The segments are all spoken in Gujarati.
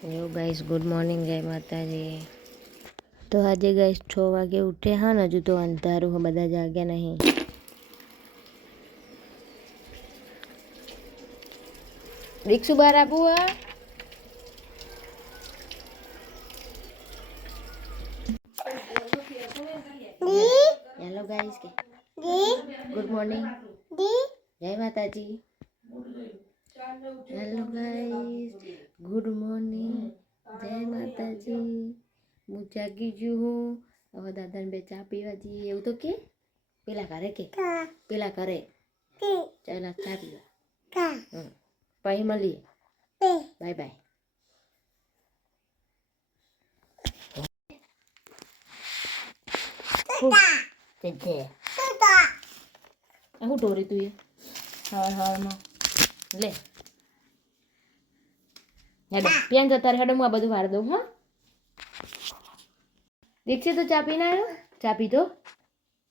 હેલો ગાઈસ, ગુડ મોર્નિંગ, જય માતાજી। તો આજે ગાઈસ 6 વાગે ઉઠે હા ને હજુ તો અંધારું હા, બધા જાગ્યા નહીં। દીક્ષુ બહાર આપું હા। હેલો ગાઈસ, ગુડ મોર્નિંગ, જય માતાજી। હેલો ગાઈસ, ગુડ મોર્નિંગ, જય માતાજી। હું જાગી ગયું હું। હવે દાદાને બે ચા પીવા જઈએ એવું તો કે પેલા કરે કે પેલા કરે ચાલ ચા પીવા પછી મળીએ, બાય બાય। હું ઢોરી તું એ હવામાં લે હેડો પ્યાન જતા હેડો, હું આ બધું વાર દઉં હા। દીક્ષિત તું ચા પીને આવ્યો? ચા પીધો?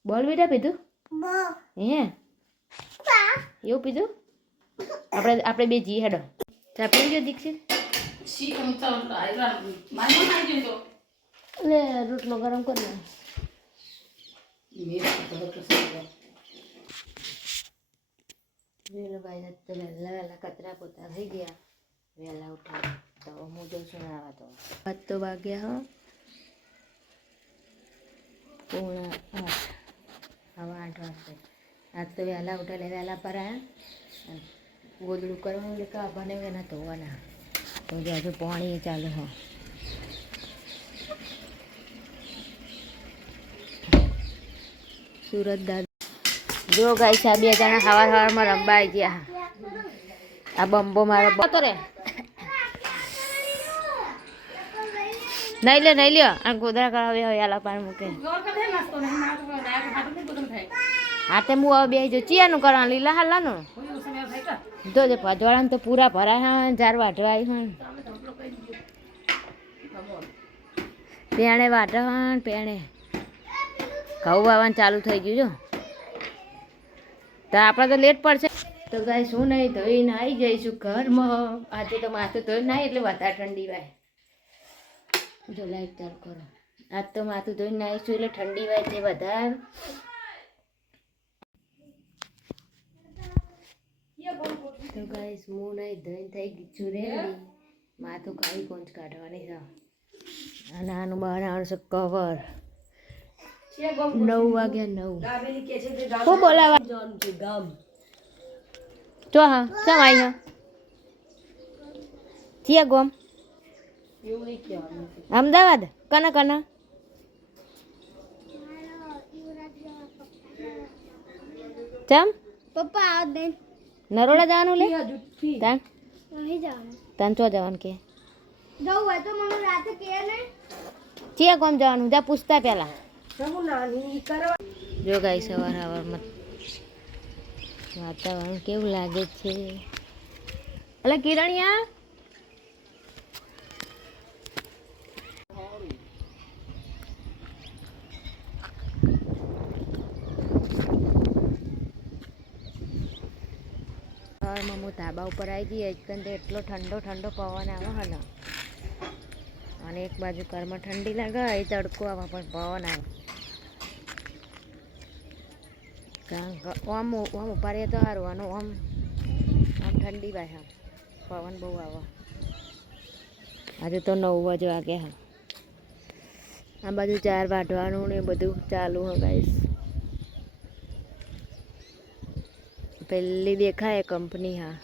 બોલ બેટા પીધું? હે એવું પીધું? આપણે બે જી હેડો ચા પી ગયો દીક્ષિત? લે રોટલો ગરમ કરી ભાઈ તો વહેલા વહેલા કચરા પોતા થઈ ગયા, વહેલા ઉઠ્યા તો હું જઉં છું નાવા। તો 7 વાગ્યા હા, 7:45 હવે 8 વાગશે। આજ તો વહેલા ઉઠે એટલે વહેલા પર આવ્યા, ગોદડું કરવાનું એટલે કાભાને એના ધોવાના તો હજુ પાણી ચાલુ હા। સુરત દાદા જો ગાઈસ આ બે જણા સવારમાં રમવા આવી ગયા। આ બંબો મારો બતો રે નહીં લે નહીં લ્યો આ ગોદરા કરાવે યાલા પાર મૂકે હા તે હું હવે બે જો ચિયાનું કરવા લીલા હાલાનું જો જે ભજવાળાને તો પૂરા ભરાય હા, જાર વાઢવા આવી હા, પેણે વાઢવા પેણે ઘઉં વાવવાનું ચાલુ થઈ ગયું જો, તો આપણે તો લેટ પડશે। તો ગાઈસ હું નહીં ધોઈને આવી જઈશું ઘરમાં। આજે તો માથું ધોઈને નહીં એટલે વધારે ઠંડી વાય જો લાઈટ ચાલુ કરો। આજ તો માથું ધોઈને આવીશું એટલે ઠંડી વાય છે વધારે। તો ગાઈસ હું નહીં ધોઈને થઈ ગઈ છું રેડી, માથું ખાલી કોંચ કાઢવાની છે અને આનું બનાવવાનું છે કવર। 9 વાગ્યા 9 શું બોલાવા ચો હા ચમ આવી હા ચિયા ગોમ અમદાવાદ કના કના ચમ પપ્પા આ દે નરોડા જવાનું લે તાન નહીં જવાનું તાન ચો જવાનું કે જવું હોય તો મને રાતે કે ને ચિયા ગોમ જવાનું જા પૂછતા પહેલા જો ગાઈ સવાર સવારમાં વાતાવરણ કેવું લાગે છે? અલે કિરણિયા સવારમાં હું ધાબા ઉપર આવી ગઈ એકંદરે એટલો ઠંડો ઠંડો પવન આવે હે ને, અને એક બાજુ ઘરમાં ઠંડી લાગે એ તડકો આવે પણ પવન આવે ઓમ ઓમ ઉપાડીએ તો સારું આનું આમ આમ ઠંડી વાય હા, પવન બહુ આવે। આજે તો 9 જ વાગ્યા હા, આ બાજુ ચાર વાઢવાનું ને બધું ચાલુ હા ગાઈસ। પેલી દેખાય કંપની હા,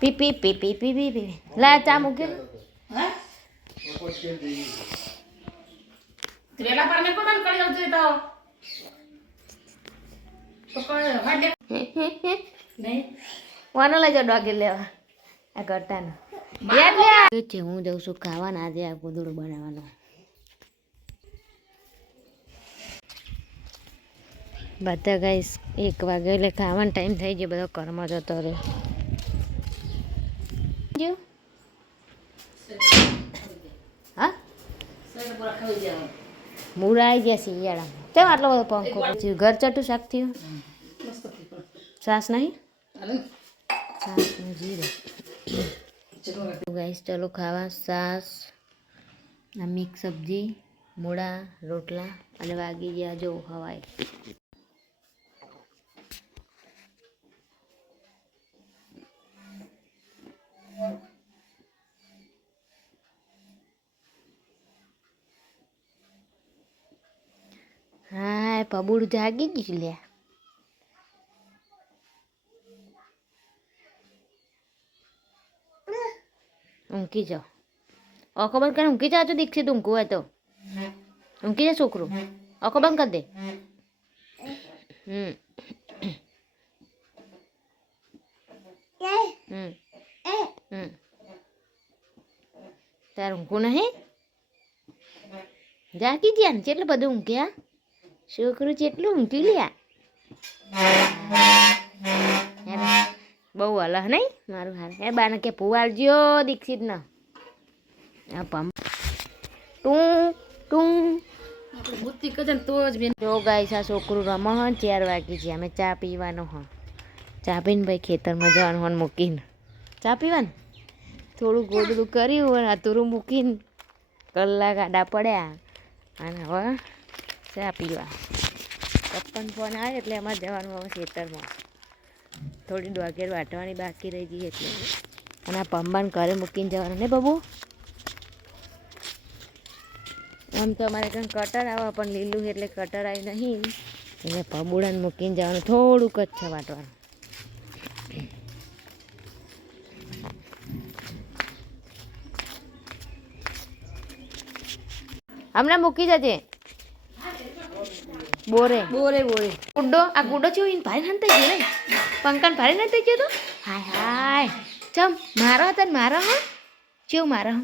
પી પી પી પી પી પી પી લા ચા મૂકે હા ત્રેલા પર મે કોણ કરી આવજે તો પકડ વાડે નહીં વાનો લઈ જાવ ડોગી લેવા આ કરતા ને યાદ લે છે। હું જઉં છું ખાવાના, આજે આ ગોદડું બનાવવાનું બધા ગાઈસ 1 વાગે એટલે ખાવાનો ટાઈમ થઈ ગયો, બધો ઘરમાં જતો રહ્યો. હા મૂળા આવી ગયા શિયાળા. કેમ આટલો બધો પંખો પછી ઘર ચટું શાક થયું? સાસ નહીં? સાસ જીરો. ગાઈસ ચલો ખાવા. સાસ, મિક્સ સબ્જી, મૂળા, રોટલા અને વાગી ગયા જો હવાય. હા પબુડ જાગી ગયું લ્યા. ઊંઘી જાઓ. આંખો બંધ કરીને ઊંઘી જાજો દીક્ષિત. ઊંઘવું હોય તો ઊંઘી જા છોકરું. આંખો બંધ કરી દે. તાર ઊંઘવું નહીં? જાગી ગયા ને કેટલું બધું ઊંઘ્યા છોકરું. જેટલું ઊંઘી લ્યા. બહુ હલહ નહીં મારું હાર. હે બાને કે પુવાલજો દીક્ષિત ના. આ પંપ ટું ટું બુદ્ધિ કજન તો જ બેન. જો ગાઈસ આ છોકરું રમો હ. 4 વાગી છે. અમે ચા પીવાનો હ. ચા પીને ભાઈ ખેતરમાં જવાનું હોય મૂકીને. ચા પીવાનું થોડું ગોદડું કર્યું અને અતુરું મૂકીને કલાક આડા પડ્યા અને હવે ચા પીવા. પપ્પાનો ફોન આવે એટલે અમારે જવાનું હવે ખેતરમાં. થોડી ડોગેર વાટવાની બાકી રહી ગઈ એટલે. અને આ પંબાને ઘરે મૂકીને જવાનું ને બાબુ. આમ તો અમારે કંઈ કટર આવે પણ લીલું એટલે કટર આવ્યું નહીં એટલે પબુડાને મૂકીને જવાનું. થોડુંક જ છે વાટવાનું. હમણાં મૂકી જજે. બોરે બોરે બોરે ગુડ્ડો. આ ગુડ્ડો છે એને ભાઈ નતા ગયો ને પંકાને ભાઈ નતા ગયો તો. હાય હાય ચમ મારો હતા ને મારો હા કેવું મારો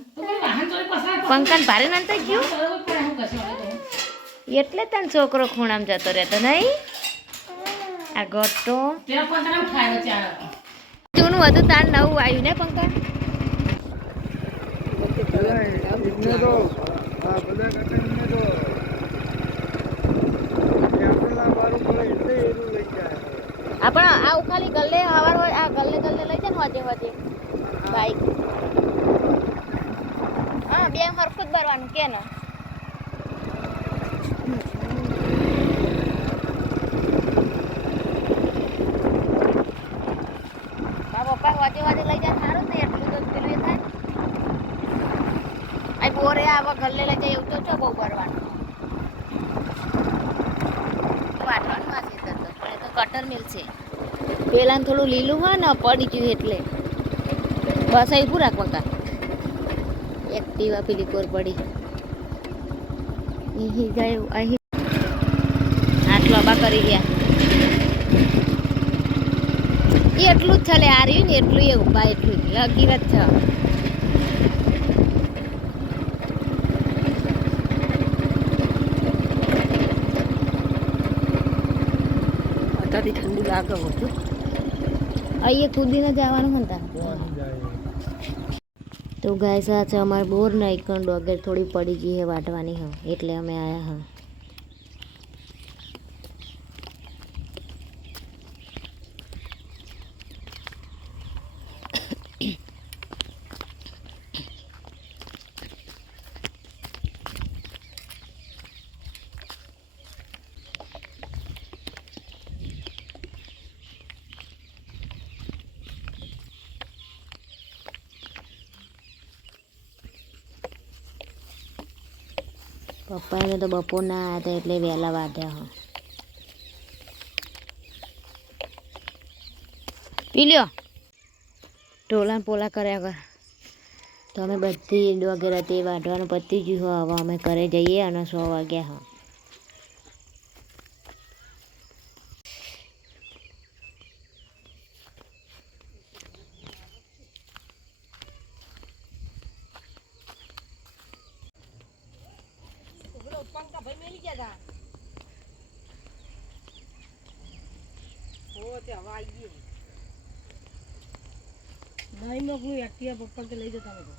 પંકાને ભારે નતા ગયું એટલે તને છોકરો ખૂણામાં જતો રહેતો નહીં. આ ગોટો જૂનું હતું તાર નવું આવ્યું ને પંકા. આપણે આવું ખાલી ગલ્લે હવાર હોય આ ગલ્લે ગલ્લે લઈ જાય ને હોજે હોજે બાઈક. હા બે હરખું જ ભરવાનું કે ને. મારા પપ્પા હોજે હોજે લઈ જાય સારું ને એટલું તો પેલું એ થાય. આ બોરે આવા ગલ્લે લઈ જાય એવું તો છો બહુ ભરવાનું. વાટવાનું આ છે તો કટર મિલશે. પેલા થોડું લીલું હોય ને પડી ગયું એટલે બસ અહીં પૂરા પકા. એક્ટિવા પેલી કોર પડી અહીં જાય અહીં આટલો બા કરી ગયા. એ એટલું જ છલે આ રહ્યું ને એટલું એ ઉભા એટલું લગીર જ છે. અત્યારથી ઠંડુ લાગે હતું અહીંયા કૂદીને જવાનું હતા. તો ગાય સાથે અમારે બોર નહીં પણ ડોગર થોડી પડી ગઈ હે વાટવાની હા એટલે અમે આવ્યા હા. પપ્પાને તો બપોરના આવ્યા હતા એટલે વહેલા વાટ્યા હા. પી લ્યો ટોલા પોલા કર્યા કર. તો અમે બધી વગેરે તે વાટવાનું પતી ગયું હવે અમે ઘરે જઈએ અને 100 વાગ્યા હા. નહીં મોકલું એક્ટિવા પપ્પા કે લઈ જતા હોય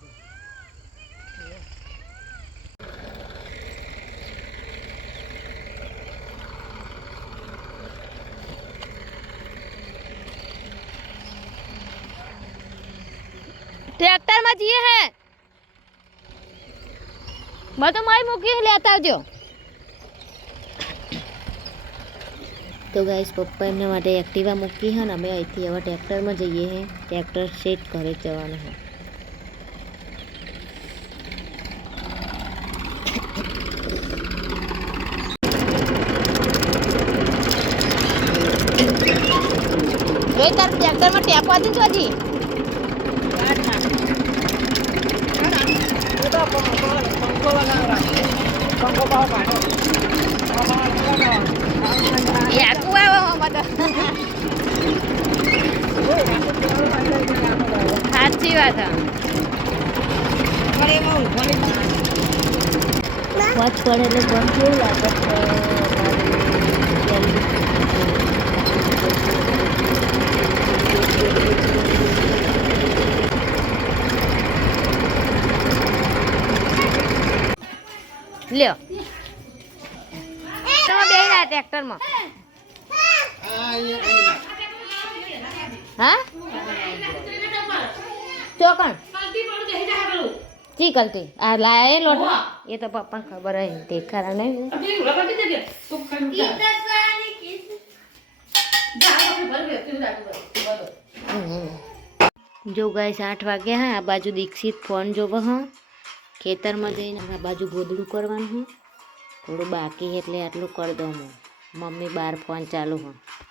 ट्रैक्टर में जिए हैं मैं तो माई मूकी लेता આવજો તો ગાઈસ પપ્પા એમના માટે એક્ટિવા મૂકી હે ને અમે અહીંથી હવે ટ્રેક્ટરમાં જઈએ હે ટ્રેક્ટર સેટ ઘરે જવાનું હે રે તાર ટ્રેક્ટરમાં ટેપ વાદી તો હજી સાચી વાત વોચ પડે એટલે બંધ કેવું લાગે લ્યો તમે બે રહ્યા ટ્રેક્ટરમાં હા ચોકણ જી કલતી આ લાયા એ લોટ એ તો પપ્પાને ખબર હોય તે ખરા નહીં જો ગાઈસ 8 વાગ્યા હા આ બાજુ દીક્ષિત ફોન જોવો હા ખેતરમાં જઈને આ બાજુ ગોદડું કરવાનું હા થોડું બાકી એટલે આટલું કરી દઉં હું મમ્મી બહાર ફોન ચાલુ હા